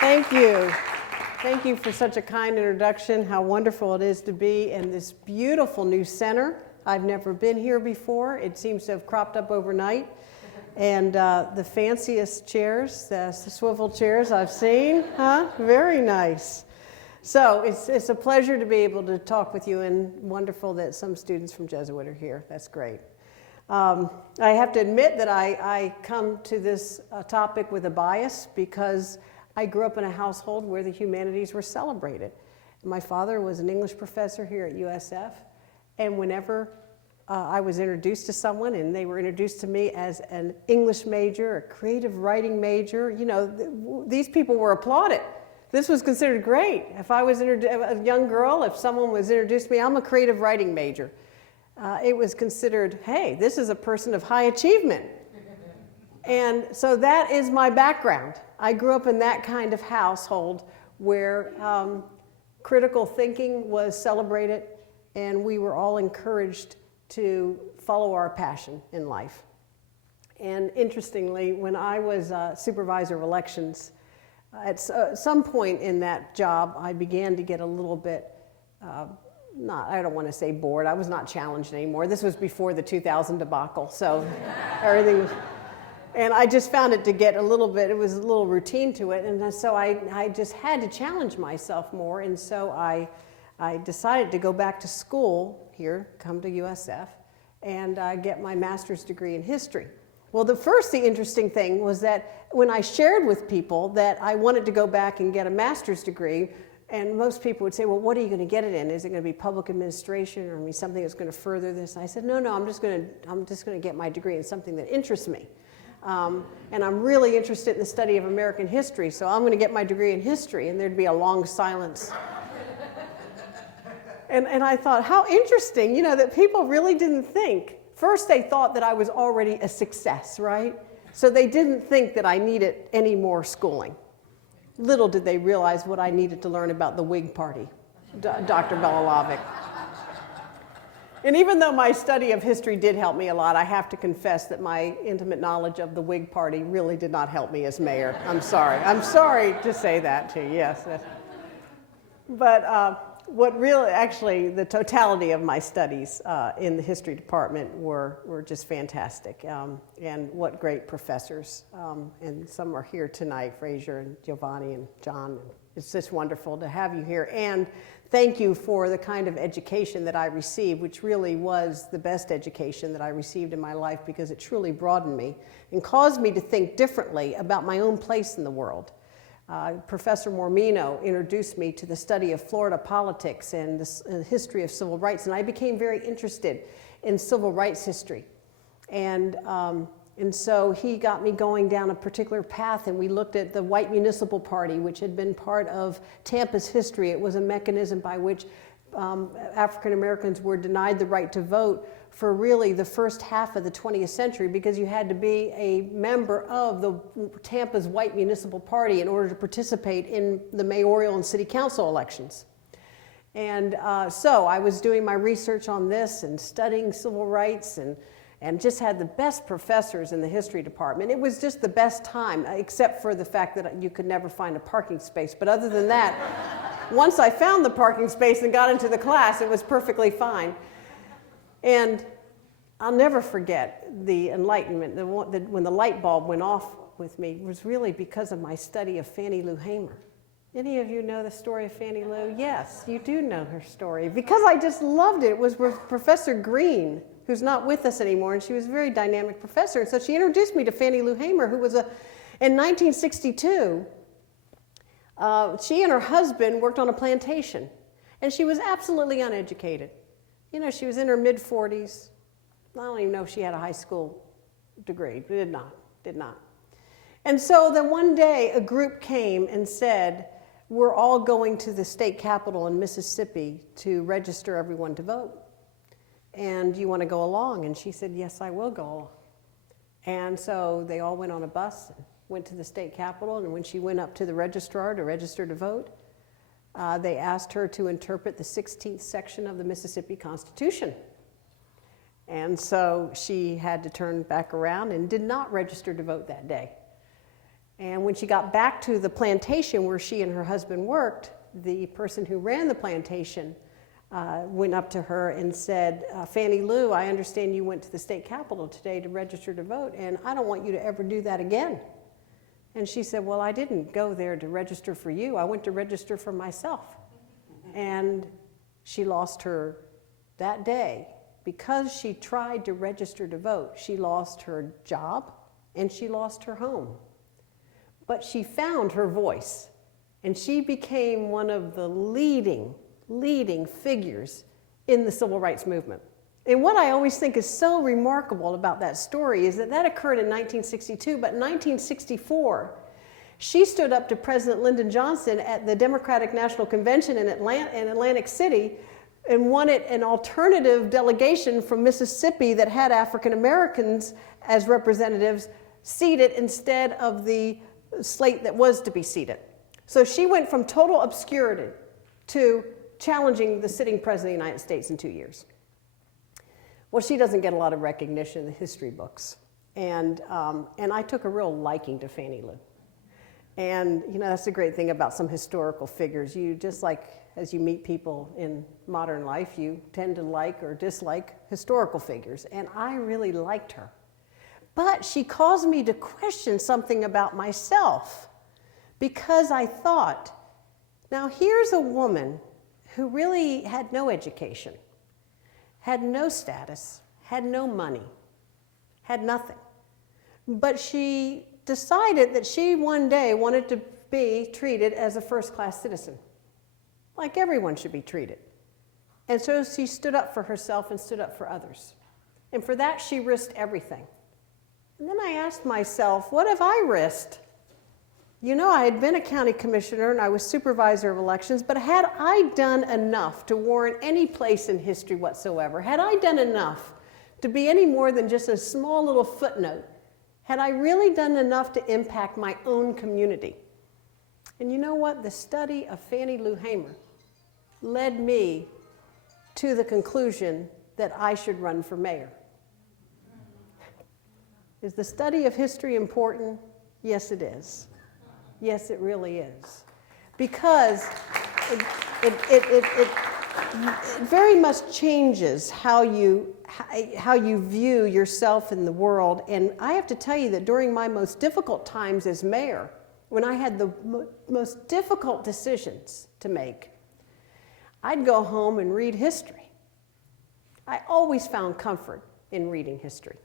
Thank you. Thank you for such a kind introduction. How wonderful it is to be in this beautiful new center. I've never been here before. It seems to have cropped up overnight. And the fanciest chairs, the swivel chairs I've seen, huh? Very nice. So it's a pleasure to be able to talk with you, and wonderful that some students from Jesuit are here. That's great. I have to admit that I come to this topic with a bias because I grew up in a household where the humanities were celebrated. My father was an English professor here at USF, and whenever I was introduced to someone and they were introduced to me as an English major, a creative writing major, you know, these people were applauded. This was considered great. If I was a young girl, if someone was introduced to me, I'm a creative writing major. It was considered, hey, this is a person of high achievement. And so that is my background. I grew up in that kind of household where critical thinking was celebrated and we were all encouraged to follow our passion in life. And interestingly, when I was supervisor of elections, at some point in that job, I began to get a little bit, I don't want to say bored, I was not challenged anymore. This was before the 2000 debacle, so everything was, and I just found it to get a little bit, it was a little routine to it, and so I just had to challenge myself more, and so I decided to go back to school here, come to USF, and get my master's degree in history. Well, the interesting thing was that when I shared with people that I wanted to go back and get a master's degree, and most people would say, well, what are you going to get it in? Is it going to be public administration or something that's going to further this? And I said, no, I'm just going to get my degree in something that interests me. And I'm really interested in the study of American history, so I'm going to get my degree in history. And there'd be a long silence. And I thought, how interesting, you know, that people really didn't think. First, they thought that I was already a success, right? So they didn't think that I needed any more schooling. Little did they realize what I needed to learn about the Whig Party, Dr. Belilovic. And even though my study of history did help me a lot, I have to confess that my intimate knowledge of the Whig Party really did not help me as mayor. I'm sorry. I'm sorry to say that to you, yes. But what really, actually, the totality of my studies in the history department were just fantastic. And what great professors. And some are here tonight, Fraser and Giovanni and John. It's just wonderful to have you here. And thank you for the kind of education that I received, which really was the best education that I received in my life because it truly broadened me and caused me to think differently about my own place in the world. Professor Mormino introduced me to the study of Florida politics and the history of civil rights, and I became very interested in civil rights history. And so he got me going down a particular path, and we looked at the White Municipal Party, which had been part of Tampa's history. It was a mechanism by which African Americans were denied the right to vote for really the first half of the 20th century because you had to be a member of the Tampa's White Municipal Party in order to participate in the mayoral and city council elections. And so I was doing my research on this and studying civil rights and just had the best professors in the history department. It was just the best time, except for the fact that you could never find a parking space. But other than that, once I found the parking space and got into the class, it was perfectly fine. And I'll never forget the enlightenment, when the light bulb went off with me, was really because of my study of Fannie Lou Hamer. Any of you know the story of Fannie Lou? Yes, you do know her story. Because I just loved it. It was with Professor Green, who's not with us anymore, and she was a very dynamic professor. And so she introduced me to Fannie Lou Hamer, who was in 1962, she and her husband worked on a plantation, and she was absolutely uneducated. You know, she was in her mid-40s. I don't even know if she had a high school degree. Did not. And so then one day a group came and said, we're all going to the state capitol in Mississippi to register everyone to vote. And do you want to go along? And she said, yes, I will go along. And so they all went on a bus and went to the state capitol. And when she went up to the registrar to register to vote, they asked her to interpret the 16th section of the Mississippi Constitution. And so she had to turn back around and did not register to vote that day. And when she got back to the plantation where she and her husband worked, the person who ran the plantation went up to her and said, Fannie Lou, I understand you went to the state capitol today to register to vote, and I don't want you to ever do that again. And she said, well, I didn't go there to register for you. I went to register for myself. And she lost her that day. Because she tried to register to vote, she lost her job and she lost her home. But she found her voice, and she became one of the leading figures in the civil rights movement. And what I always think is so remarkable about that story is that occurred in 1962, but in 1964, she stood up to President Lyndon Johnson at the Democratic National Convention in Atlantic City and wanted an alternative delegation from Mississippi that had African Americans as representatives seated instead of the slate that was to be seated. So she went from total obscurity to challenging the sitting president of the United States in 2 years. Well, she doesn't get a lot of recognition in the history books. And I took a real liking to Fannie Lou. And, you know, that's the great thing about some historical figures. You just like, as you meet people in modern life, you tend to like or dislike historical figures. And I really liked her. But she caused me to question something about myself, because I thought, now here's a woman who really had no education, had no status, had no money, had nothing. But she decided that she one day wanted to be treated as a first-class citizen, like everyone should be treated. And so she stood up for herself and stood up for others. And for that, she risked everything. And then I asked myself, what have I risked? You know, I had been a county commissioner and I was supervisor of elections, but had I done enough to warrant any place in history whatsoever? Had I done enough to be any more than just a small little footnote? Had I really done enough to impact my own community? And you know what? The study of Fannie Lou Hamer led me to the conclusion that I should run for mayor. Is the study of history important? Yes, it is. Yes, it really is. Because it very much changes how you view yourself in the world. And I have to tell you that during my most difficult times as mayor, when I had the most difficult decisions to make, I'd go home and read history. I always found comfort in reading history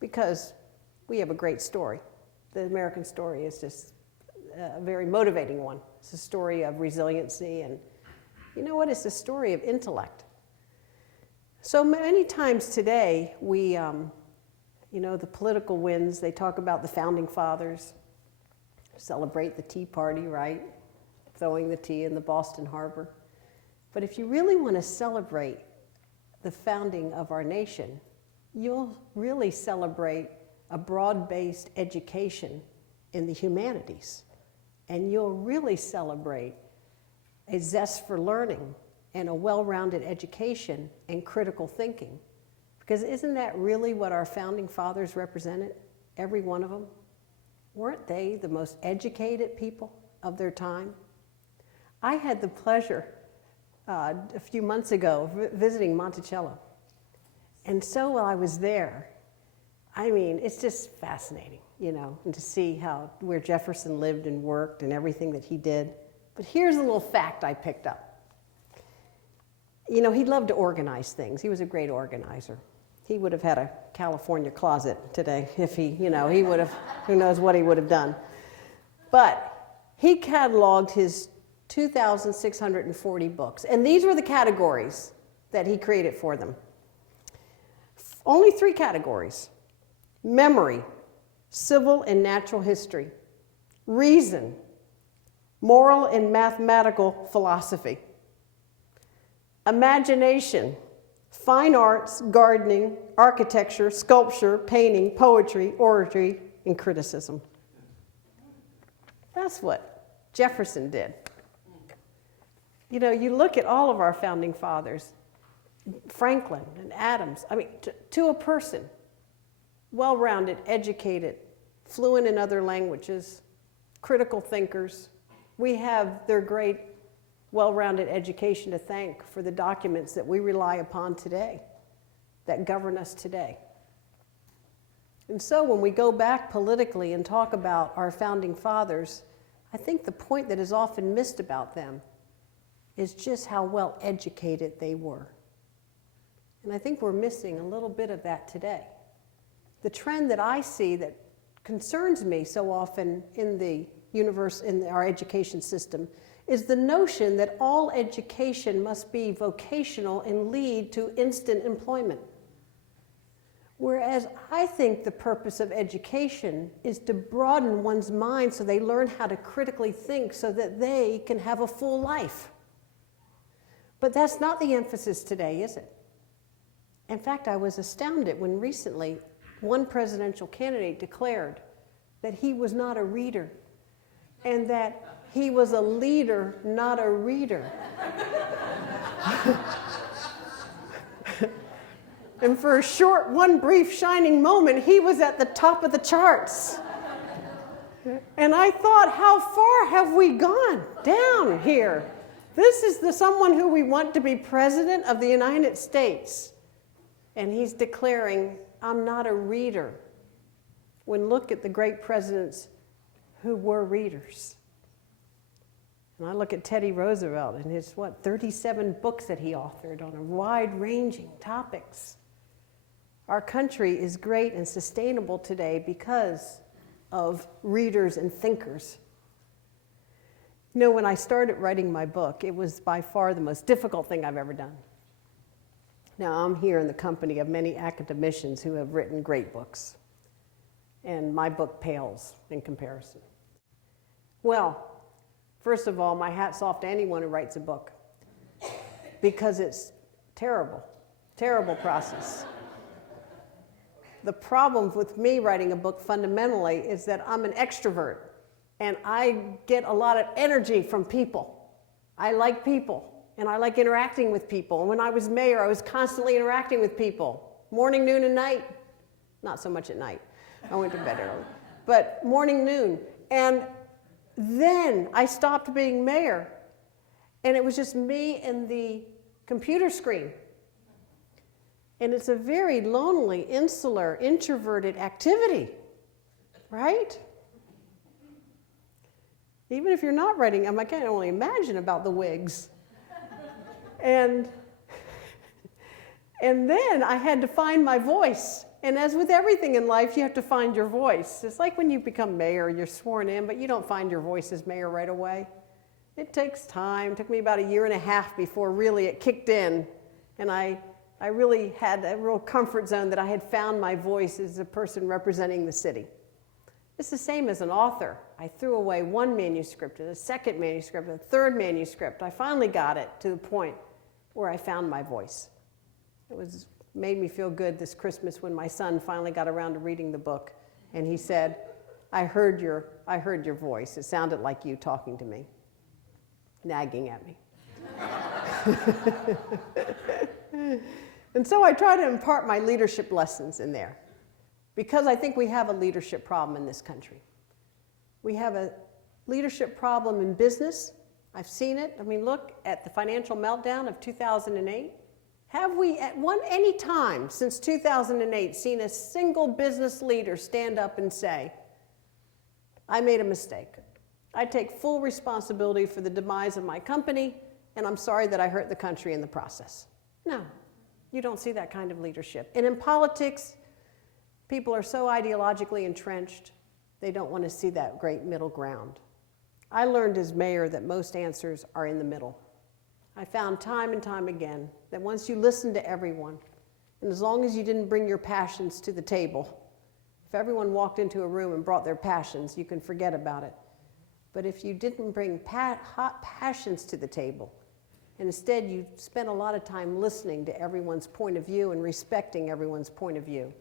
because we have a great story. The American story is just a very motivating one. It's a story of resiliency, and you know what? It's a story of intellect. So many times today, we, the political winds, they talk about the founding fathers, celebrate the Tea Party, right? Throwing the tea in the Boston Harbor. But if you really want to celebrate the founding of our nation, you'll really celebrate a broad-based education in the humanities. And you'll really celebrate a zest for learning and a well-rounded education and critical thinking. Because isn't that really what our founding fathers represented? Every one of them? Weren't they the most educated people of their time? I had the pleasure a few months ago visiting Monticello. And so while I was there, I mean, it's just fascinating, you know, and to see where Jefferson lived and worked and everything that he did. But here's a little fact I picked up. You know, he loved to organize things. He was a great organizer. He would have had a California closet today if he would have, who knows what he would have done. But he cataloged his 2,640 books. And these were the categories that he created for them. Only 3 categories: memory, civil and natural history, reason, moral and mathematical philosophy, imagination, fine arts, gardening, architecture, sculpture, painting, poetry, oratory, and criticism. That's what Jefferson did. You know, you look at all of our founding fathers, Franklin and Adams, I mean, to a person, well-rounded, educated, fluent in other languages, critical thinkers. We have their great, well-rounded education to thank for the documents that we rely upon today, that govern us today. And so when we go back politically and talk about our founding fathers, I think the point that is often missed about them is just how well educated they were. And I think we're missing a little bit of that today. The trend that I see that concerns me so often in the universe, in our education system, is the notion that all education must be vocational and lead to instant employment. Whereas I think the purpose of education is to broaden one's mind so they learn how to critically think so that they can have a full life. But that's not the emphasis today, is it? In fact, I was astounded when recently one presidential candidate declared that he was not a reader and that he was a leader, not a reader. And for a short, one brief shining moment, he was at the top of the charts. And I thought, how far have we gone down here? This is someone who we want to be president of the United States. And he's declaring, I'm not a reader. When look at the great presidents who were readers. And I look at Teddy Roosevelt and his, 37 books that he authored on a wide-ranging topics. Our country is great and sustainable today because of readers and thinkers. You know, when I started writing my book, it was by far the most difficult thing I've ever done. Now, I'm here in the company of many academicians who have written great books, and my book pales in comparison. Well, first of all, my hat's off to anyone who writes a book, because it's terrible, terrible process. The problem with me writing a book fundamentally is that I'm an extrovert, and I get a lot of energy from people. I like people, and I like interacting with people. And when I was mayor, I was constantly interacting with people, morning, noon, and night. Not so much at night. I went to bed early. But morning, noon. And then I stopped being mayor, and it was just me and the computer screen. And it's a very lonely, insular, introverted activity, right? Even if you're not writing, I can only imagine about the wigs. And then I had to find my voice. And as with everything in life, you have to find your voice. It's like when you become mayor, you're sworn in, but you don't find your voice as mayor right away. It takes time. It took me about 1.5 years before really it kicked in. And I really had a real comfort zone that I had found my voice as a person representing the city. It's the same as an author. I threw away one manuscript, and a second manuscript, and a third manuscript. I finally got it to the point where I found my voice. It made me feel good this Christmas when my son finally got around to reading the book, and he said, I heard your voice. It sounded like you talking to me, nagging at me. And so I try to impart my leadership lessons in there, because I think we have a leadership problem in this country. We have a leadership problem in business. I've seen it. I mean, look at the financial meltdown of 2008. Have we at any time since 2008 seen a single business leader stand up and say, I made a mistake. I take full responsibility for the demise of my company, and I'm sorry that I hurt the country in the process? No. You don't see that kind of leadership. And in politics, people are so ideologically entrenched, they don't want to see that great middle ground. I learned as mayor that most answers are in the middle. I found time and time again that once you listen to everyone, and as long as you didn't bring your passions to the table, if everyone walked into a room and brought their passions, you can forget about it. But if you didn't bring hot passions to the table, and instead you spent a lot of time listening to everyone's point of view and respecting everyone's point of view,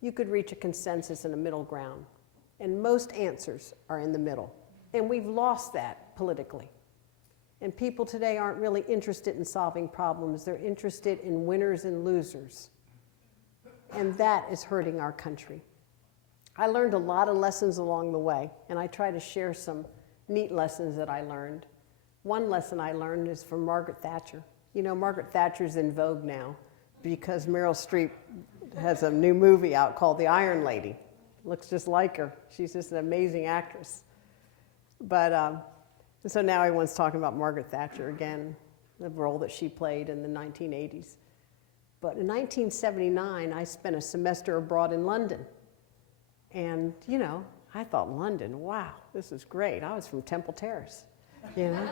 you could reach a consensus and a middle ground. And most answers are in the middle. And we've lost that politically. And people today aren't really interested in solving problems. They're interested in winners and losers. And that is hurting our country. I learned a lot of lessons along the way, and I try to share some neat lessons that I learned. One lesson I learned is from Margaret Thatcher. You know, Margaret Thatcher's in vogue now because Meryl Streep has a new movie out called The Iron Lady. Looks just like her. She's just an amazing actress. But so now everyone's talking about Margaret Thatcher again, the role that she played in the 1980s. But in 1979, I spent a semester abroad in London. And, you know, I thought, London, wow, this is great. I was from Temple Terrace, you know.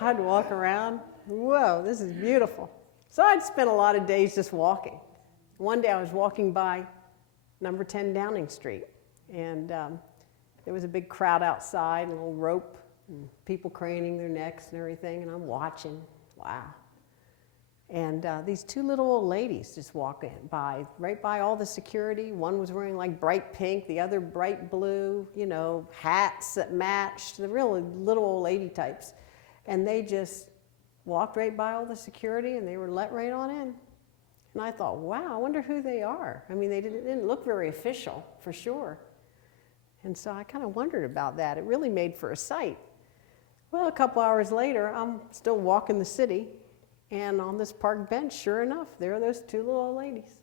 I'd walk around, whoa, this is beautiful. So I'd spent a lot of days just walking. One day I was walking by number 10 Downing Street, and there was a big crowd outside, a little rope, and people craning their necks and everything, and I'm watching, wow. And these two little old ladies just walking by, right by all the security. One was wearing like bright pink, the other bright blue, you know, hats that matched, the really little old lady types. And they just walked right by all the security and they were let right on in. And I thought, wow, I wonder who they are. I mean, they didn't look very official, for sure. And so I kind of wondered about that. It really made for a sight. Well, a couple hours later, I'm still walking the city. And on this park bench, sure enough, there are those two little old ladies.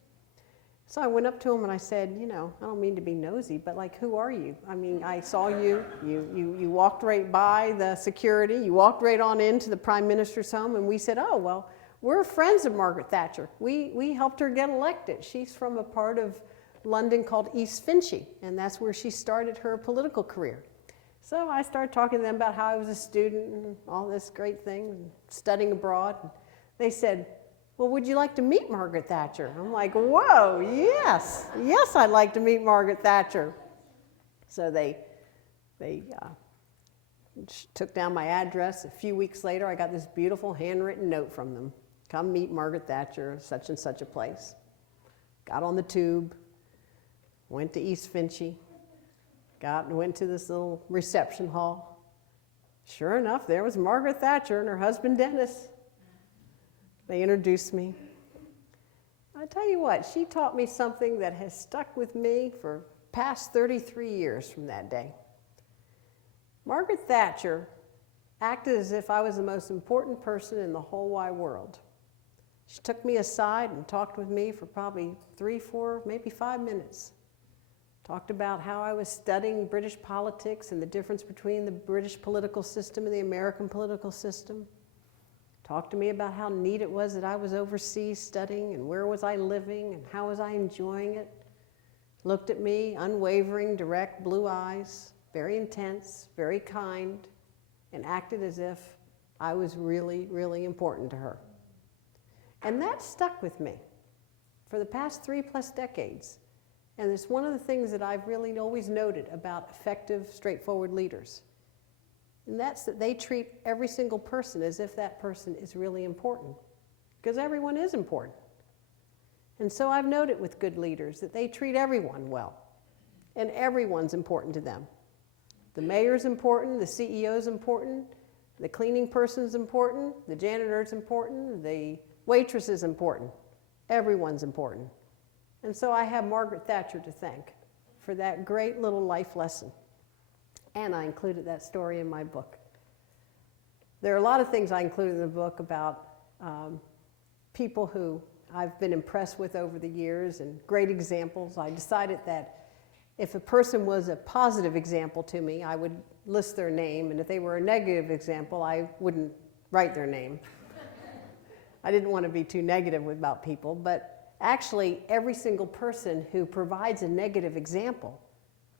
So I went up to them and I said, you know, I don't mean to be nosy, but like, who are you? I mean, I saw you. You walked right by the security. You walked right on into the Prime Minister's home. And we said, oh, well, we're friends of Margaret Thatcher. We helped her get elected. She's from a part of London called East Finchley, and that's where she started her political career. So I started talking to them about how I was a student and all this great thing, studying abroad. They said, well, would you like to meet Margaret Thatcher? I'm like, whoa, yes, I'd like to meet Margaret Thatcher. So they took down my address. A few weeks later, I got this beautiful handwritten note from them. Come meet Margaret Thatcher, such and such a place. Got on the tube, went to East Finchley, went to this little reception hall. Sure enough, there was Margaret Thatcher and her husband, Dennis. They introduced me. I tell you what, she taught me something that has stuck with me for past 33 years from that day. Margaret Thatcher acted as if I was the most important person in the whole wide world. She took me aside and talked with me for probably 3, 4, maybe 5 minutes. Talked about how I was studying British politics and the difference between the British political system and the American political system. Talked to me about how neat it was that I was overseas studying and where was I living and how was I enjoying it. Looked at me, unwavering, direct blue eyes, very intense, very kind, and acted as if I was really, really important to her. And that stuck with me for the past 3+ decades. And it's one of the things that I've really always noted about effective, straightforward leaders. And that's that they treat every single person as if that person is really important, because everyone is important. And so I've noted with good leaders that they treat everyone well, and everyone's important to them. The mayor's important, the CEO's important, the cleaning person's important, the janitor's important, the waitress is important. Everyone's important. And so I have Margaret Thatcher to thank for that great little life lesson. And I included that story in my book. There are a lot of things I included in the book about people who I've been impressed with over the years and great examples. I decided that if a person was a positive example to me, I would list their name, and if they were a negative example, I wouldn't write their name. I didn't want to be too negative about people, but actually every single person who provides a negative example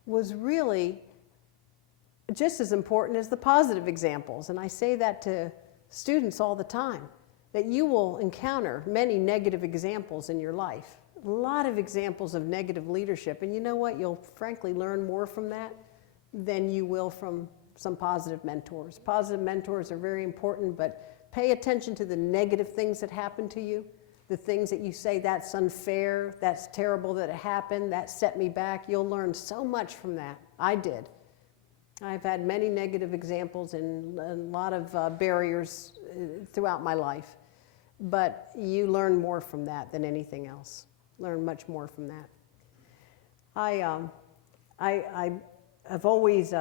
was really just as important as the positive examples. And I say that to students all the time, that you will encounter many negative examples in your life, a lot of examples of negative leadership. And you know what? You'll frankly learn more from that than you will from some positive mentors. Positive mentors are very important, but pay attention to the negative things that happen to you, the things that you say, that's unfair, that's terrible that it happened, that set me back. You'll learn so much from that. I did. I've had many negative examples and a lot of barriers throughout my life, but you learn more from that than anything else. Learn much more from that. I've always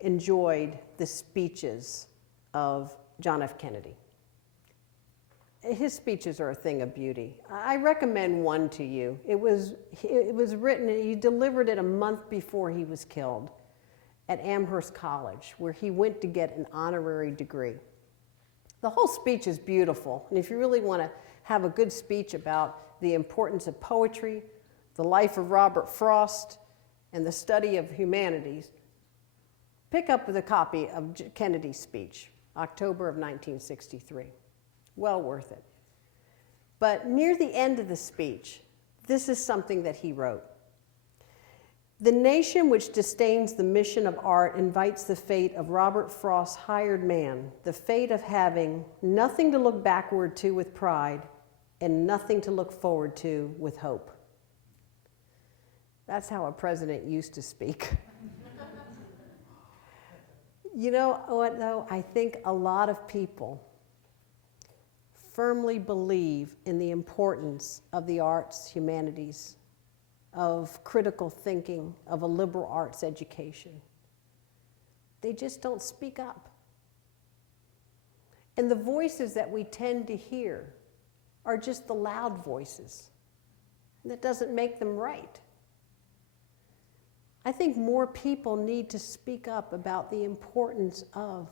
enjoyed the speeches of John F. Kennedy. His speeches are a thing of beauty. I recommend one to you. It was written, he delivered it a month before he was killed at Amherst College, where he went to get an honorary degree. The whole speech is beautiful, and if you really want to have a good speech about the importance of poetry, the life of Robert Frost, and the study of humanities, pick up with a copy of Kennedy's speech, October of 1963. Well worth it. But near the end of the speech, this is something that he wrote. The nation which disdains the mission of art invites the fate of Robert Frost's hired man, the fate of having nothing to look backward to with pride and nothing to look forward to with hope. That's how a president used to speak. You know what, though? I think a lot of people firmly believe in the importance of the arts, humanities, of critical thinking, of a liberal arts education. They just don't speak up. And the voices that we tend to hear are just the loud voices. And that doesn't make them right. I think more people need to speak up about the importance of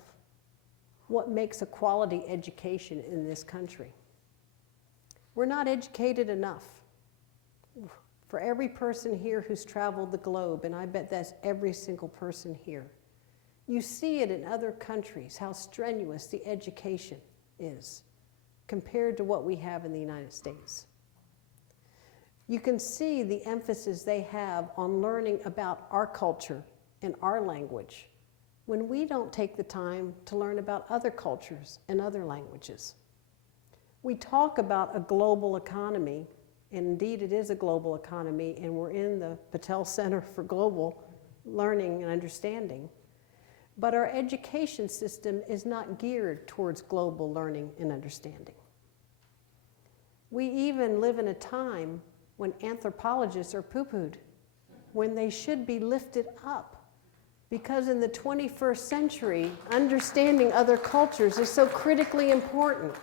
what makes a quality education in this country. We're not educated enough. For every person here who's traveled the globe, and I bet that's every single person here, you see it in other countries, how strenuous the education is compared to what we have in the United States. You can see the emphasis they have on learning about our culture and our language when we don't take the time to learn about other cultures and other languages. We talk about a global economy, and indeed it is a global economy, and we're in the Patel Center for Global Learning and Understanding. But our education system is not geared towards global learning and understanding. We even live in a time when anthropologists are poo-pooed, when they should be lifted up. Because in the 21st century, understanding other cultures is so critically important.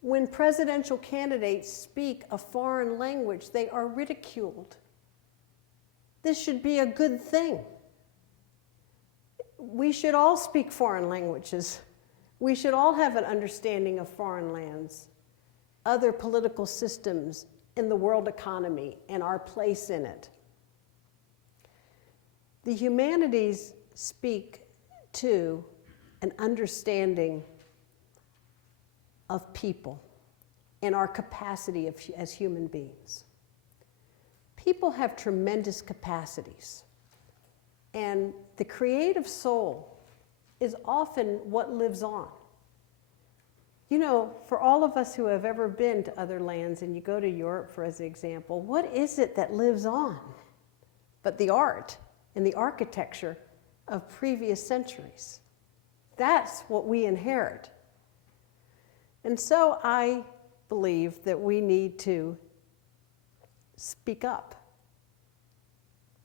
When presidential candidates speak a foreign language, they are ridiculed. This should be a good thing. We should all speak foreign languages. We should all have an understanding of foreign lands, other political systems in the world economy, and our place in it. The humanities speak to an understanding of people and our capacity as human beings. People have tremendous capacities, and the creative soul is often what lives on. You know, for all of us who have ever been to other lands, and you go to Europe, for as an example, what is it that lives on but the art and the architecture of previous centuries? That's what we inherit. And so I believe that we need to speak up,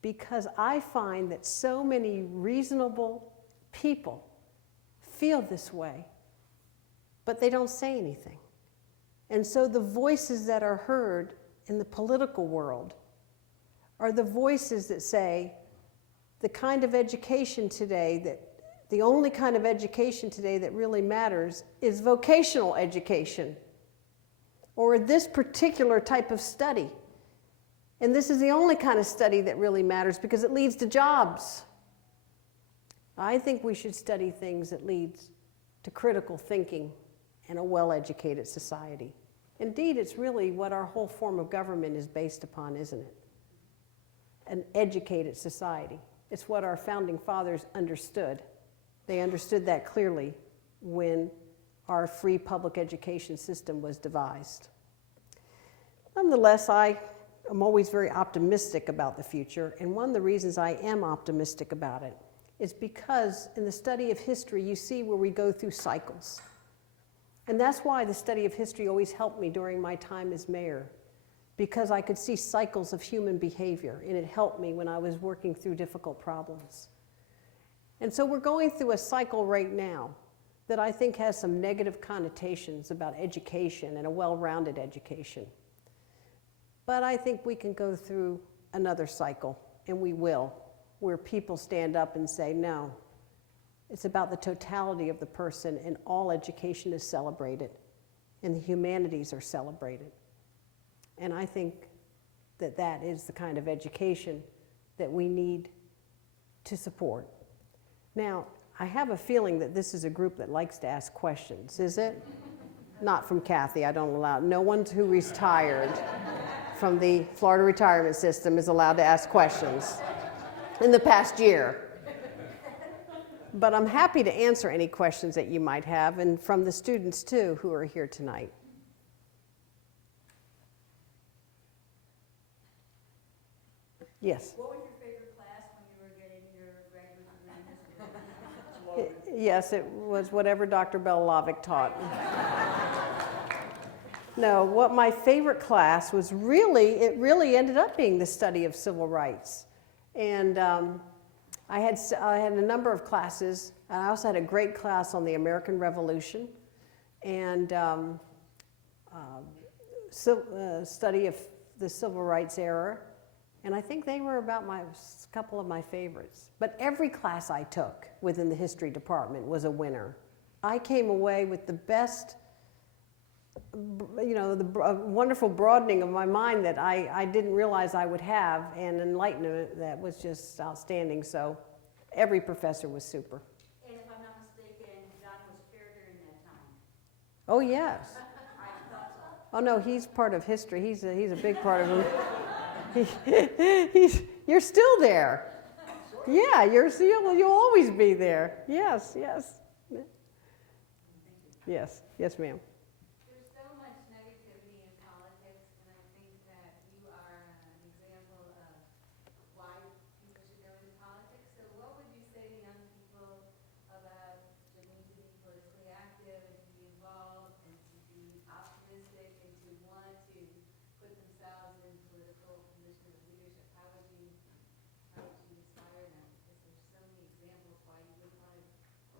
because I find that so many reasonable people feel this way, but they don't say anything. And so the voices that are heard in the political world are the voices that say the kind of education today that the only kind of education today that really matters is vocational education, or this particular type of study. And this is the only kind of study that really matters because it leads to jobs. I think we should study things that lead to critical thinking and a well-educated society. Indeed, it's really what our whole form of government is based upon, isn't it? An educated society. It's what our founding fathers understood. They understood that clearly when our free public education system was devised. Nonetheless, I am always very optimistic about the future, and one of the reasons I am optimistic about it is because in the study of history, you see where we go through cycles. And that's why the study of history always helped me during my time as mayor, because I could see cycles of human behavior, and it helped me when I was working through difficult problems. And so we're going through a cycle right now that I think has some negative connotations about education and a well-rounded education. But I think we can go through another cycle, and we will, where people stand up and say, no, it's about the totality of the person, and all education is celebrated, and the humanities are celebrated. And I think that that is the kind of education that we need to support. Now, I have a feeling that this is a group that likes to ask questions, is it? Not from Kathy, I don't allow, no one who retired from the Florida retirement system is allowed to ask questions in the past year. But I'm happy to answer any questions that you might have, and from the students too who are here tonight. Yes? What was your favorite class when you were getting your graduate degree in history? Yes, it was whatever Dr. Belovic taught. No, what my favorite class was it really ended up being the study of civil rights. And I had a number of classes. I also had a great class on the American Revolution and study of the civil rights era. And I think they were about a couple of my favorites. But every class I took within the history department was a winner. I came away with the best, the wonderful broadening of my mind that I didn't realize I would have, and enlightenment that was just outstanding. So every professor was super. And if I'm not mistaken, Johnny was chair during that time. Oh, yes. I thought so. Oh, no, he's part of history. He's a big part of it. You're still there. Yeah, you'll always be there. Yes, yes. Yes, yes, ma'am. There's so much negativity in politics, and I think that you are an example of why people should go into politics. So what would you say to young people about the need to be politically active and to be involved and to be optimistic and to want to put themselves in political positions of leadership? How would you inspire them? Because there's so many examples why you would want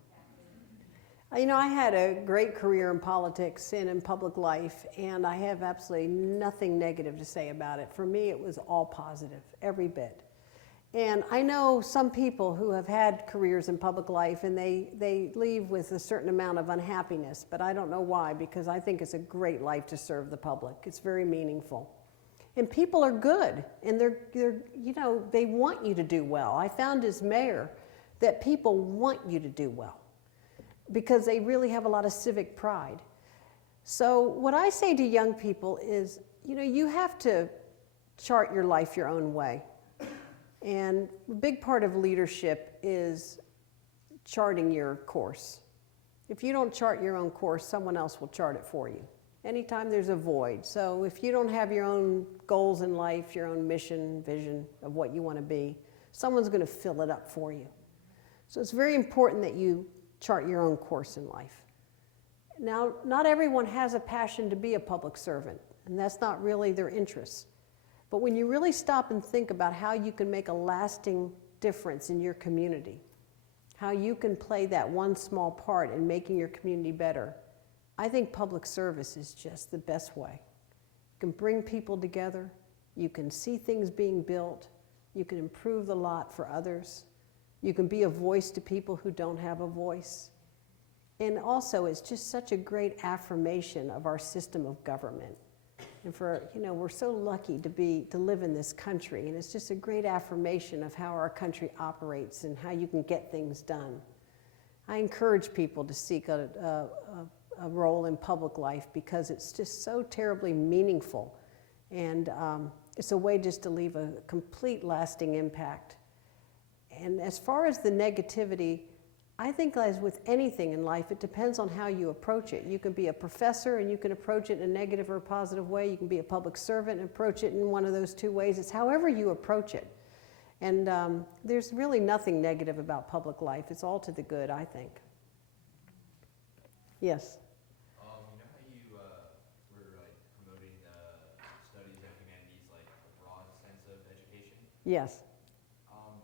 to act in. I had a great career in politics and in public life, and I have absolutely nothing negative to say about it. For me, it was all positive, every bit. And I know some people who have had careers in public life, and they leave with a certain amount of unhappiness, but I don't know why, because I think it's a great life to serve the public. It's very meaningful. And people are good, and they want you to do well. I found as mayor that people want you to do well, because they really have a lot of civic pride. So what I say to young people is, you have to chart your life your own way. And a big part of leadership is charting your course. If you don't chart your own course, someone else will chart it for you. Anytime there's a void. So if you don't have your own goals in life, your own mission, vision of what you want to be, someone's going to fill it up for you. So it's very important that you chart your own course in life. Now, not everyone has a passion to be a public servant, and that's not really their interest. But when you really stop and think about how you can make a lasting difference in your community, how you can play that one small part in making your community better, I think public service is just the best way. You can bring people together, you can see things being built, you can improve the lot for others, you can be a voice to people who don't have a voice. And also, it's just such a great affirmation of our system of government. And we're so lucky to live in this country, and it's just a great affirmation of how our country operates and how you can get things done. I encourage people to seek a role in public life, because it's just so terribly meaningful, and it's a way just to leave a complete lasting impact. And as far as the negativity, I think as with anything in life, it depends on how you approach it. You can be a professor and you can approach it in a negative or a positive way. You can be a public servant and approach it in one of those two ways. It's however you approach it. And there's really nothing negative about public life. It's all to the good, I think. Yes? You know how you were promoting the studies of Yes.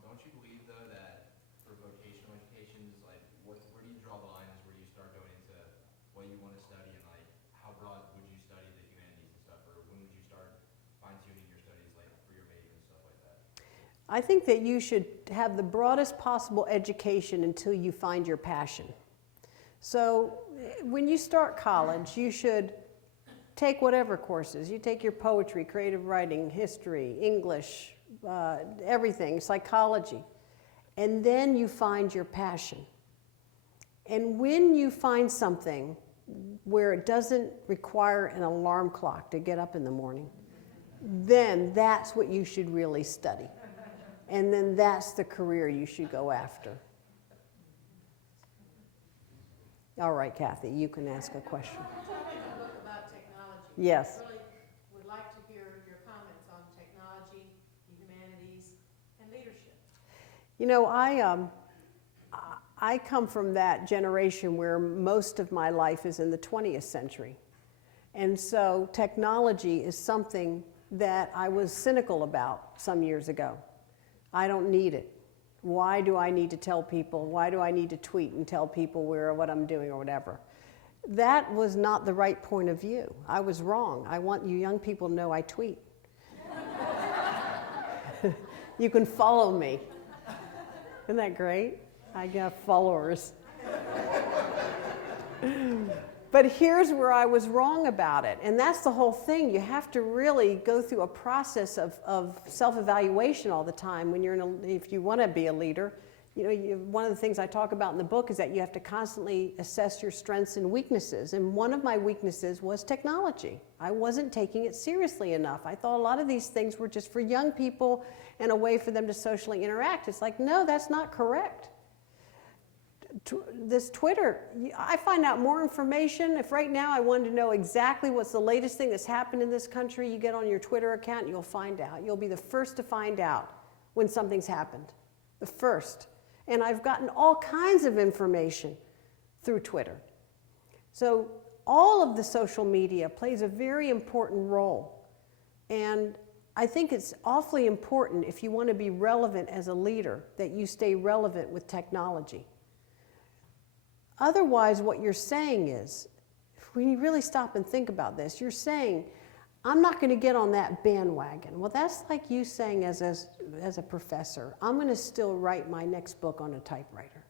Don't you believe, though, that for vocational education, is like, where do you draw the line as where you start going into what you want to study and like how broad would you study the humanities and stuff, or when would you start fine-tuning your studies like for your major and stuff like that? I think that you should have the broadest possible education until you find your passion. So when you start college, you should take whatever courses. You take your poetry, creative writing, history, English, everything, psychology. And then you find your passion. And when you find something where it doesn't require an alarm clock to get up in the morning, then that's what you should really study. And then that's the career you should go after. All right, Kathy, you can ask a question. Talking a book about technology. Yes. I really would like to hear your comments on technology, the humanities, and leadership. You know, I come from that generation where most of my life is in the 20th century. And so technology is something that I was cynical about some years ago. I don't need it. Why do I need to tell people? Why do I need to tweet and tell people what I'm doing or whatever? That was not the right point of view. I was wrong. I want you young people to know I tweet. You can follow me. Isn't that great? I got followers. But here's where I was wrong about it. And that's the whole thing. You have to really go through a process of self-evaluation all the time when you're if you want to be a leader. You know, one of the things I talk about in the book is that you have to constantly assess your strengths and weaknesses. And one of my weaknesses was technology. I wasn't taking it seriously enough. I thought a lot of these things were just for young people and a way for them to socially interact. It's like, no, that's not correct. This Twitter, I find out more information. If right now I wanted to know exactly what's the latest thing that's happened in this country, you get on your Twitter account and you'll find out. You'll be the first to find out when something's happened. The first. And I've gotten all kinds of information through Twitter. So all of the social media plays a very important role. And I think it's awfully important, if you want to be relevant as a leader, that you stay relevant with technology. Otherwise, what you're saying is, when you really stop and think about this, you're saying, I'm not going to get on that bandwagon. Well, that's like you saying as a professor, I'm going to still write my next book on a typewriter.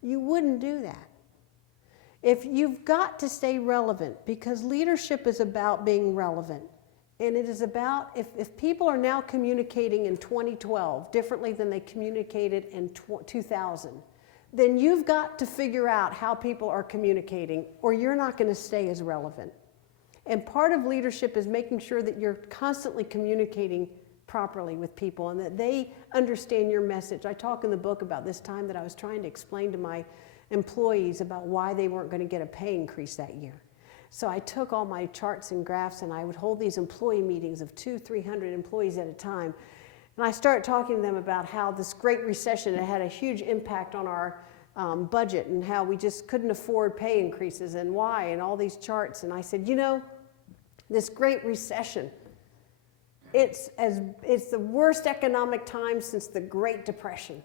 You wouldn't do that. If you've got to stay relevant, because leadership is about being relevant. And it is about, if people are now communicating in 2012 differently than they communicated in 2000, then you've got to figure out how people are communicating, or you're not going to stay as relevant. And part of leadership is making sure that you're constantly communicating properly with people and that they understand your message. I talk in the book about this time that I was trying to explain to my employees about why they weren't going to get a pay increase that year. So I took all my charts and graphs and I would hold these employee meetings of 200-300 employees at a time. And I started talking to them about how this great recession had a huge impact on our budget and how we just couldn't afford pay increases and why and all these charts. And I said, you know, this great recession, it's the worst economic time since the Great Depression.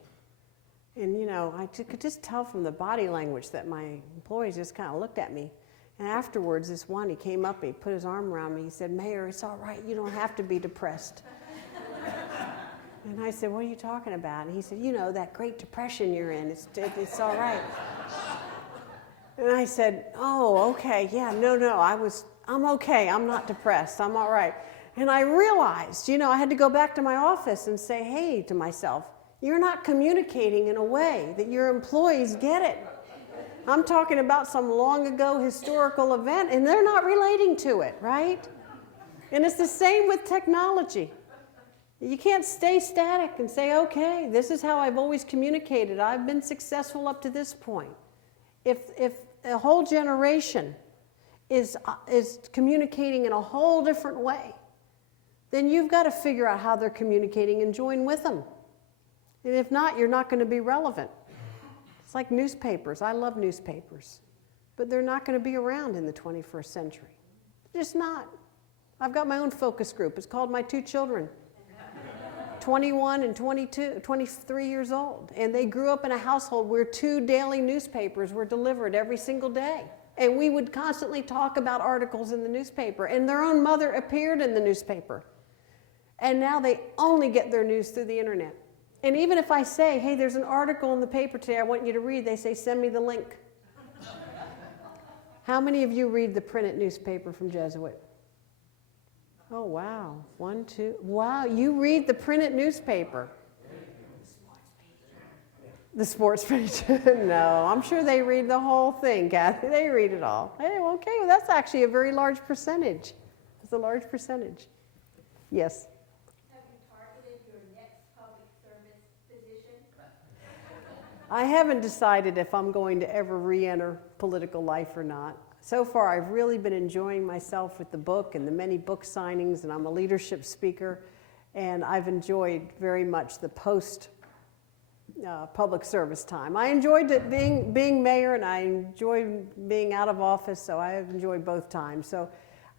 And, you know, I could just tell from the body language that my employees just kind of looked at me. And afterwards, this one, he came up, he put his arm around me, he said, Mayor, it's all right, you don't have to be depressed. And I said, what are you talking about? And he said, you know, that Great Depression you're in, it's all right. And I said, oh, okay, yeah, no, I'm okay, I'm not depressed, I'm all right. And I realized, you know, I had to go back to my office and say, hey, to myself, you're not communicating in a way that your employees get it. I'm talking about some long ago historical event, and they're not relating to it, right? And it's the same with technology. You can't stay static and say, okay, this is how I've always communicated. I've been successful up to this point. If a whole generation is communicating in a whole different way, then you've got to figure out how they're communicating and join with them. And if not, you're not going to be relevant. It's like newspapers. I love newspapers. But they're not going to be around in the 21st century. They're just not. I've got my own focus group. It's called My Two Children. 21 and 22, 23 years old. And they grew up in a household where 2 daily newspapers were delivered every single day. And we would constantly talk about articles in the newspaper. And their own mother appeared in the newspaper. And now they only get their news through the internet. And even if I say, hey, there's an article in the paper today I want you to read, they say, send me the link. How many of you read the printed newspaper from Jesuit? Oh, wow. 1, 2. Wow, you read the printed newspaper. The sports page. No, I'm sure they read the whole thing, Kathy. They read it all. Hey, okay, well, that's actually a very large percentage. It's a large percentage. Yes? Have you targeted your next public service position? I haven't decided if I'm going to ever re-enter political life or not. So far, I've really been enjoying myself with the book and the many book signings, and I'm a leadership speaker, and I've enjoyed very much the public service time. I enjoyed it being mayor, and I enjoy being out of office, so I have enjoyed both times. So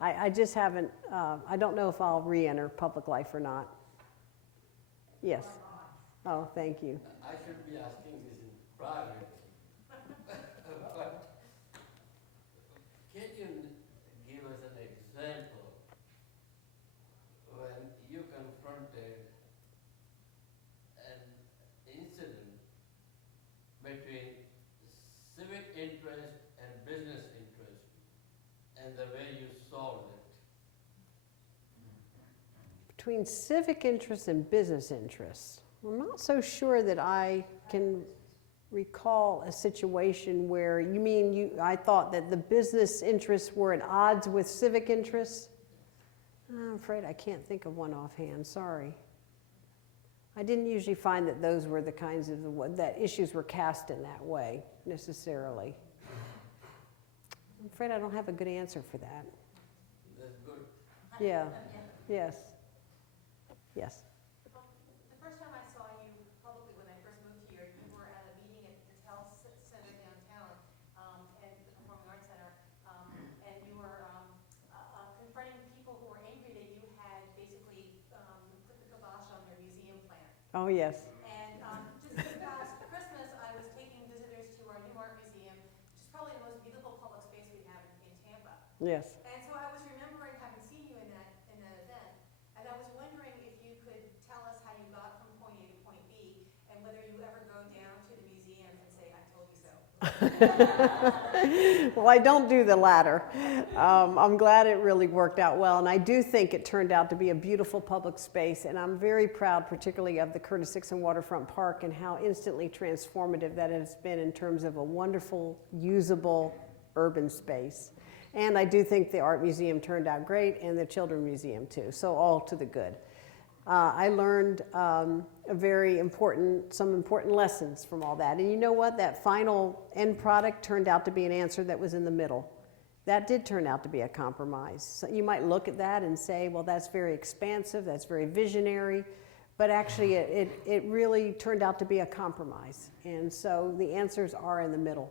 I just haven't, I don't know if I'll re-enter public life or not. Yes. Oh, thank you. I should be asking this in private. But can you give us an example when you confronted an incident between civic interest and business interest and the way you solved it? Between civic interests and business interests, I'm not so sure that I can recall a situation where I thought that the business interests were at odds with civic interests. I'm afraid I can't think of one offhand, sorry. I didn't usually find that those were the kinds of, that issues were cast in that way necessarily. I'm afraid I don't have a good answer for that. That's good. Yeah, yes, yes. The first time I saw you publicly when I first moved here, you were at a meeting at the Tel Center downtown, and the Performing Arts Center, and you were confronting people who were angry that you had basically put the kibosh on their museum plan. Oh, yes. And just this past Christmas, I was taking visitors to our new art museum, which is probably the most beautiful public space we have in Tampa. Yes. And so I was remembering having seen you in that event, and I was wondering if you could tell us how you got from point A to point B, and whether you ever go down to the museum and say, I told you so. Well, I don't do the latter. I'm glad it really worked out well, and I do think it turned out to be a beautiful public space, and I'm very proud particularly of the Curtis Dixon Waterfront Park and how instantly transformative that has been in terms of a wonderful, usable urban space. And I do think the art museum turned out great, and the children's museum too, so all to the good. I learned some important lessons from all that. And you know what? That final end product turned out to be an answer that was in the middle. That did turn out to be a compromise. So you might look at that and say, well, that's very expansive, that's very visionary, but actually it really turned out to be a compromise. And so the answers are in the middle.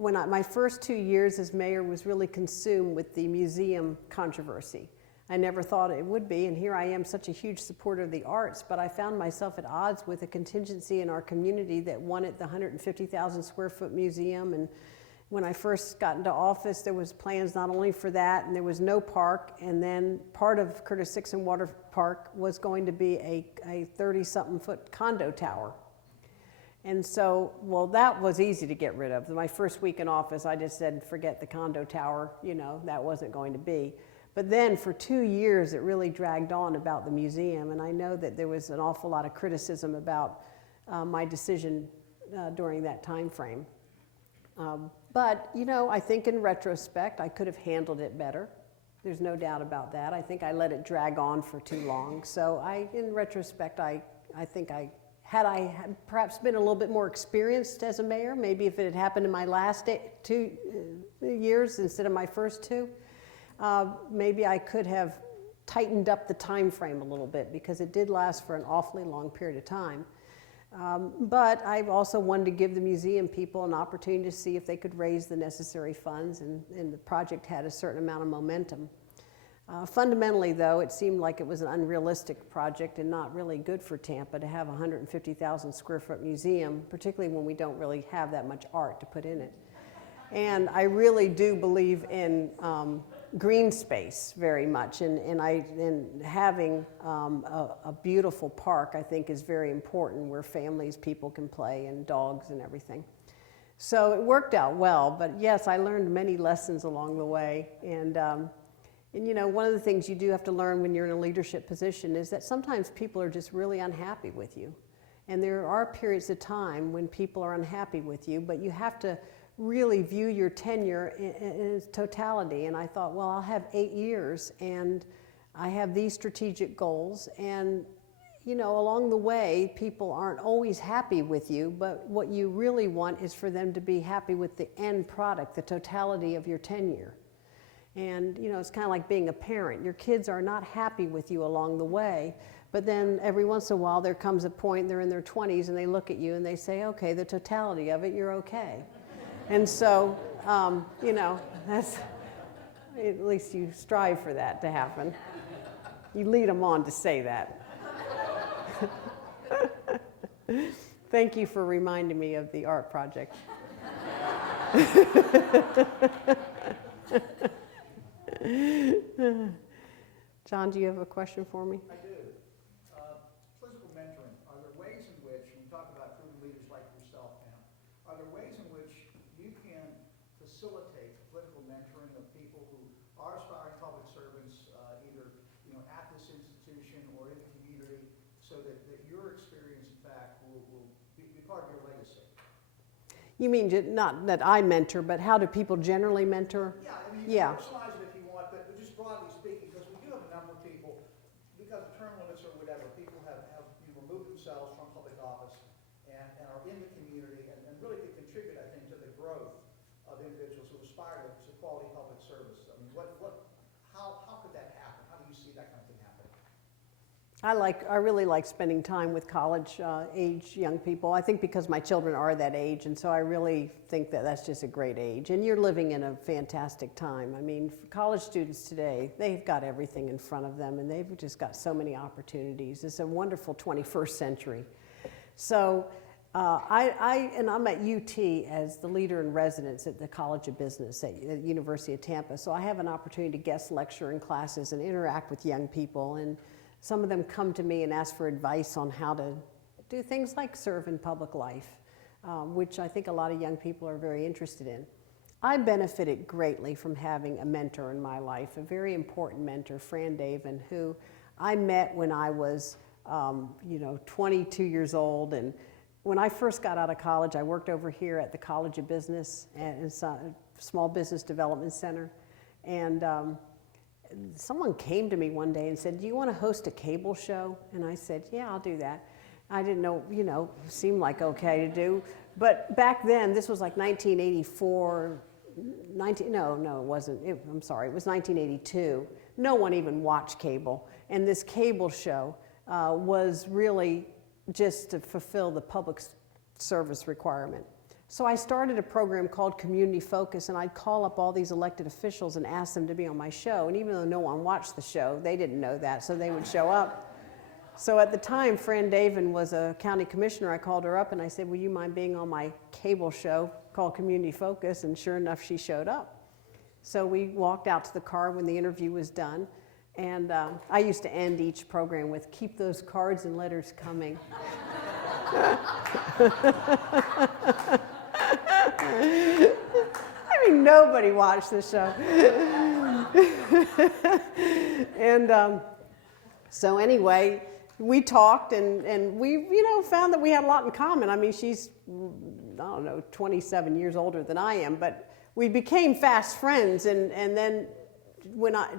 My first 2 years as mayor was really consumed with the museum controversy. I never thought it would be, and here I am, such a huge supporter of the arts, but I found myself at odds with a contingency in our community that wanted the 150,000 square foot museum. And when I first got into office, there was plans not only for that, and there was no park, and then part of Curtis Dixon Water Park was going to be a 30-something foot condo tower. And so, well, that was easy to get rid of. My first week in office, I just said, forget the condo tower, that wasn't going to be. But then for 2 years, it really dragged on about the museum, and I know that there was an awful lot of criticism about my decision during that time frame. But, I think in retrospect, I could have handled it better. There's no doubt about that. I think I let it drag on for too long. So in retrospect, I think had perhaps been a little bit more experienced as a mayor, maybe if it had happened in my last 2 years instead of my first 2, maybe I could have tightened up the time frame a little bit, because it did last for an awfully long period of time. But I also wanted to give the museum people an opportunity to see if they could raise the necessary funds, and the project had a certain amount of momentum. Fundamentally, though, it seemed like it was an unrealistic project and not really good for Tampa to have a 150,000 square foot museum, particularly when we don't really have that much art to put in it. And I really do believe in green space very much, and having a beautiful park, I think, is very important where families, people can play, and dogs and everything. So it worked out well, but yes, I learned many lessons along the way. And you know, one of the things you do have to learn when you're in a leadership position is that sometimes people are just really unhappy with you. And there are periods of time when people are unhappy with you, but you have to really view your tenure in its totality. And I thought, well, I'll have 8 years, and I have these strategic goals, and you know, along the way, people aren't always happy with you, but what you really want is for them to be happy with the end product, the totality of your tenure. And you know, it's kind of like being a parent. Your kids are not happy with you along the way, but then every once in a while there comes a point, they're in their 20s, and they look at you and they say, okay, the totality of it, you're okay. And so, you know, that's, at least you strive for that to happen. You lead them on to say that. Thank you for reminding me of the art project. John, do you have a question for me? I do. Political mentoring. Are there ways in which, when you talk about proven leaders like yourself, Pam, are there ways in which you can facilitate political mentoring of people who are aspiring public servants, either at this institution or in the community, so that your experience, in fact, will be part of your legacy? You mean not that I mentor, but how do people generally mentor? Yeah, I mean, you Yeah. can personalize it if you want, but just broadly speaking, because we do have a number of people, because of term limits or whatever, people have removed themselves from public office and are in the community and really can contribute, I think, to the growth of individuals who aspire to quality public service. I mean, how could that happen? How do you see that kind of thing happening? I really like spending time with college age young people. I think because my children are that age, and so I really think that that's just a great age. And you're living in a fantastic time. I mean, for college students today, they've got everything in front of them, and they've just got so many opportunities. It's a wonderful 21st century. So I'm at UT as the leader in residence at the College of Business at the University of Tampa. So I have an opportunity to guest lecture in classes and interact with young people. And some of them come to me and ask for advice on how to do things like serve in public life, which I think a lot of young people are very interested in. I benefited greatly from having a mentor in my life, a very important mentor, Fran Davin, who I met when I was 22 years old. And when I first got out of college, I worked over here at the College of Business, and it's a small business development center. And someone came to me one day and said, do you want to host a cable show? And I said, yeah, I'll do that. I didn't know, seemed like okay to do. But back then, this was like 1984, no, it wasn't. I'm sorry, it was 1982. No one even watched cable. And this cable show was really just to fulfill the public service requirement. So I started a program called Community Focus, and I'd call up all these elected officials and ask them to be on my show. And even though no one watched the show, they didn't know that, so they would show up. So at the time, Fran Davin was a county commissioner. I called her up and I said, would you mind being on my cable show called Community Focus? And sure enough, she showed up. So we walked out to the car when the interview was done. And I used to end each program with, keep those cards and letters coming. I mean, nobody watched the show. And so anyway, we talked and we, found that we had a lot in common. I mean, she's, 27 years older than I am, but we became fast friends. And then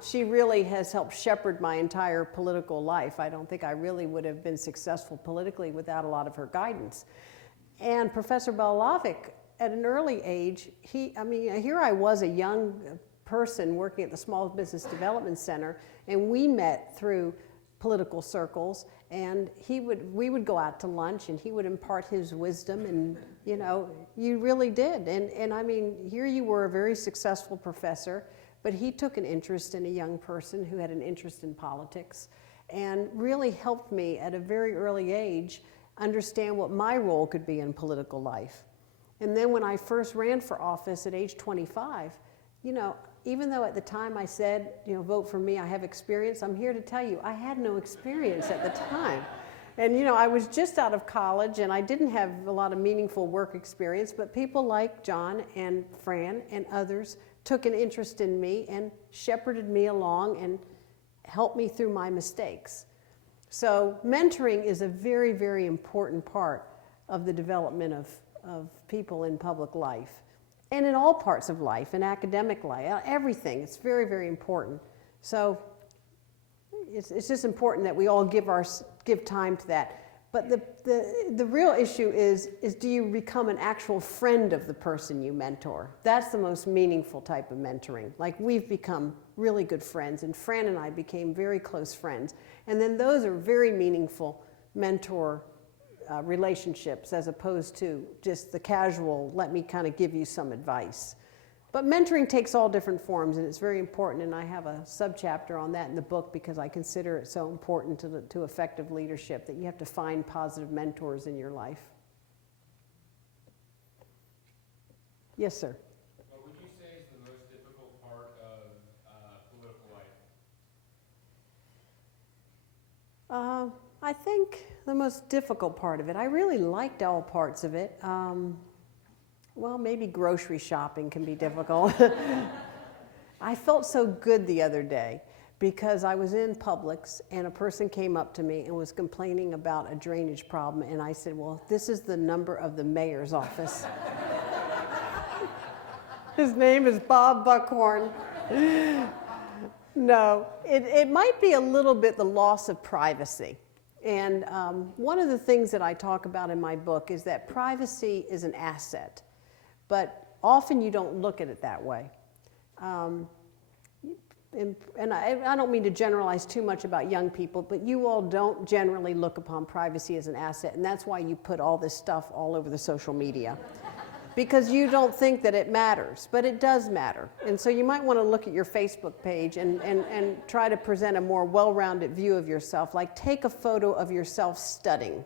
she really has helped shepherd my entire political life. I don't think I really would have been successful politically without a lot of her guidance. And Professor Balavic, at an early age, here I was a young person working at the Small Business Development Center, and we met through political circles, and we would go out to lunch, and he would impart his wisdom, and you really did. And I mean, here you were, a very successful professor, but he took an interest in a young person who had an interest in politics and really helped me at a very early age understand what my role could be in political life. And then when I first ran for office at age 25, even though at the time I said, vote for me, I have experience, I'm here to tell you, I had no experience at the time. And I was just out of college and I didn't have a lot of meaningful work experience, but people like John and Fran and others took an interest in me and shepherded me along and helped me through my mistakes. So mentoring is a very, very important part of the development of people in public life. And in all parts of life, in academic life, everything. It's very, very important. So it's just important that we all give time to that. But the real issue is do you become an actual friend of the person you mentor? That's the most meaningful type of mentoring. Like we've become really good friends, and Fran and I became very close friends. And then those are very meaningful mentor relationships as opposed to just the casual, let me kind of give you some advice. But mentoring takes all different forms, and it's very important, and I have a subchapter on that in the book because I consider it so important to effective leadership, that you have to find positive mentors in your life. Yes, sir. What would you say is the most difficult part of political life? I think the most difficult part of it, I really liked all parts of it. Well, maybe grocery shopping can be difficult. I felt so good the other day because I was in Publix and a person came up to me and was complaining about a drainage problem, and I said, well, this is the number of the mayor's office. His name is Bob Buckhorn. No, it might be a little bit the loss of privacy. And one of the things that I talk about in my book is that privacy is an asset, but often you don't look at it that way. And I don't mean to generalize too much about young people, but you all don't generally look upon privacy as an asset, and that's why you put all this stuff all over the social media. Because you don't think that it matters, but it does matter. And so you might want to look at your Facebook page and try to present a more well-rounded view of yourself. Like take a photo of yourself studying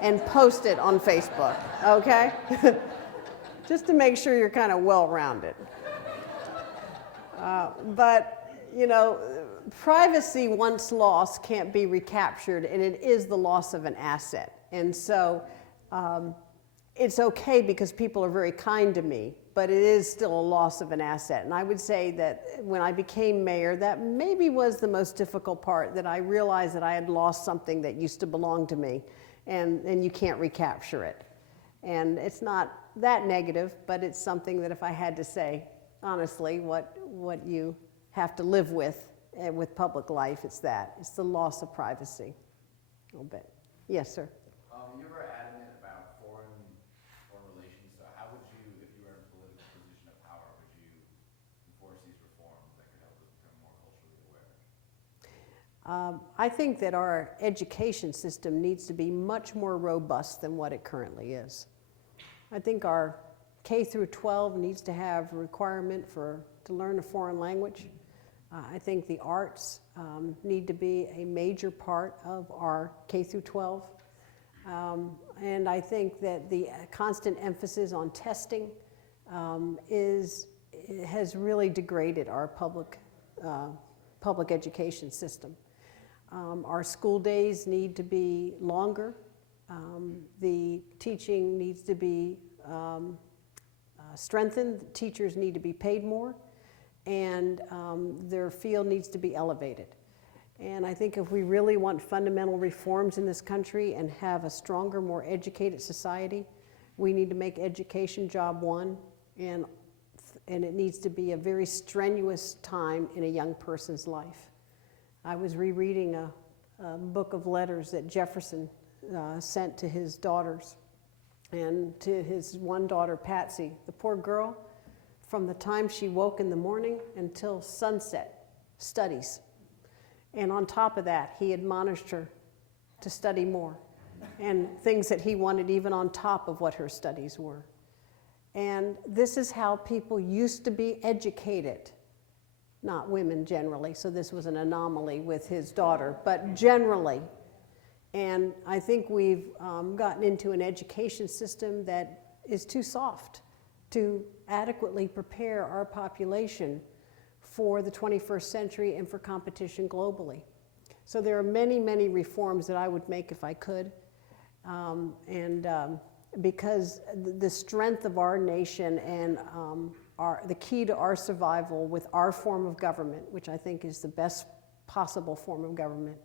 and post it on Facebook, okay? Just to make sure you're kind of well-rounded. But, privacy once lost can't be recaptured, and it is the loss of an asset. And so, it's okay because people are very kind to me, but it is still a loss of an asset. And I would say that when I became mayor, that maybe was the most difficult part, that I realized that I had lost something that used to belong to me, and you can't recapture it. And it's not that negative, but it's something that if I had to say, honestly, what you have to live with public life, it's that. It's the loss of privacy, a little bit. Yes, sir. You were adamant about foreign relations, so how would you, if you were in a political position of power, would you enforce these reforms that could help us become more culturally aware? I think that our education system needs to be much more robust than what it currently is. I think our K through 12 needs to have a requirement to learn a foreign language. I think the arts need to be a major part of our K through 12. And I think that the constant emphasis on testing has really degraded our public education system. Our school days need to be longer. The teaching needs to be strengthened. Teachers need to be paid more, and their field needs to be elevated. And I think if we really want fundamental reforms in this country and have a stronger, more educated society, we need to make education job one, and it needs to be a very strenuous time in a young person's life. I was rereading a book of letters that Jefferson sent to his daughters, and to his one daughter, Patsy. The poor girl, from the time she woke in the morning until sunset, studies. And on top of that, he admonished her to study more, and things that he wanted even on top of what her studies were. And this is how people used to be educated not women generally, so this was an anomaly with his daughter, but generally. And I think we've gotten into an education system that is too soft to adequately prepare our population for the 21st century and for competition globally. So there are many, many reforms that I would make if I could. Because the strength of our nation and the key to our survival with our form of government, which I think is the best possible form of government,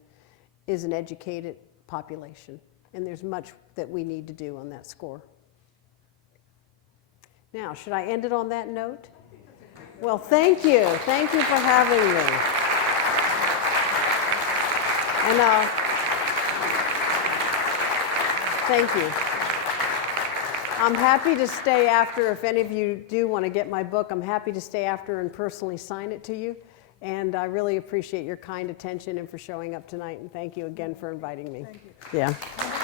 is an educated population. And there's much that we need to do on that score. Now, should I end it on that note? Well, thank you. Thank you for having me. And thank you. I'm happy to stay after. If any of you do want to get my book, I'm happy to stay after and personally sign it to you. And I really appreciate your kind attention and for showing up tonight. And thank you again for inviting me. Thank you. Yeah.